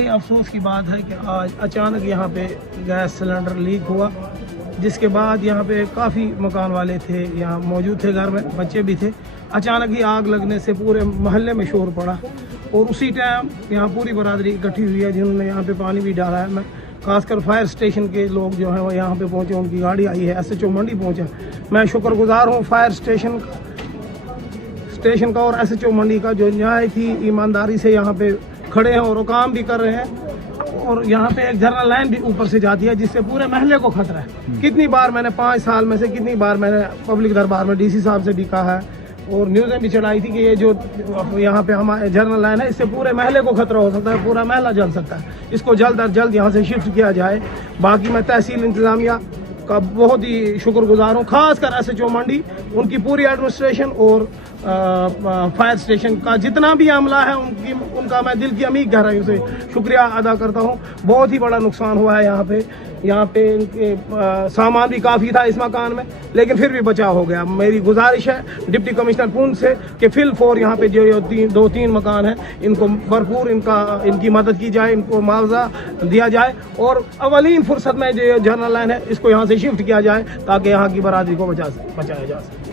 बड़ी अफसोस की बात है कि आज अचानक यहाँ पे गैस सिलेंडर लीक हुआ, जिसके बाद यहाँ पे काफ़ी मकान वाले थे, यहाँ मौजूद थे, घर में बच्चे भी थे। अचानक ही आग लगने से पूरे मोहल्ले में शोर पड़ा और उसी टाइम यहाँ पूरी बरादरी इकट्ठी हुई है, जिन्होंने यहाँ पे पानी भी डाला है। मैं खासकर फायर स्टेशन के लोग जो हैं वो यहाँ पे पहुँचे, उनकी गाड़ी आई है, SHO मंडी पहुँचा। मैं शुक्रगुजार हूँ फायर स्टेशन का और SHO मंडी का, जो न्याय की ईमानदारी से यहाँ पे खड़े हैं और वो काम भी कर रहे हैं। और यहाँ पे एक झरना लाइन भी ऊपर से जाती है, जिससे पूरे महल्ले को खतरा है। कितनी बार मैंने 5 साल में से कितनी बार मैंने पब्लिक दरबार में DC साहब से भी कहा है और न्यूज़ें भी चलाई थी कि ये जो यहाँ पे हमारे झरना लाइन है, इससे पूरे महल्ले को खतरा हो सकता है, पूरा महल्ला जल सकता है। इसको जल्द अज जल्द यहाँ से शिफ्ट किया जाए। बाकी मैं तहसील इंतजामिया का बहुत ही शुक्रगुजार हूँ, खासकर SHO मंडी, उनकी पूरी एडमिनिस्ट्रेशन और फायर स्टेशन का जितना भी अमला है उनका मैं दिल की अमीर गहराइयों से शुक्रिया अदा करता हूँ। बहुत ही बड़ा नुकसान हुआ है यहाँ पे इनके सामान भी काफ़ी था इस मकान में, लेकिन फिर भी बचाव हो गया। मेरी गुजारिश है डिप्टी कमिश्नर पुंछ से कि फिल 4 यहाँ पे जो 2-3 मकान हैं, इनको भरपूर इनकी मदद की जाए, इनको मुआवजा दिया जाए और अवलीन फुर्सत में जो झरना लाइन है इसको यहाँ से शिफ्ट किया जाए, ताकि यहाँ की बरादरी को बचाया जा सके।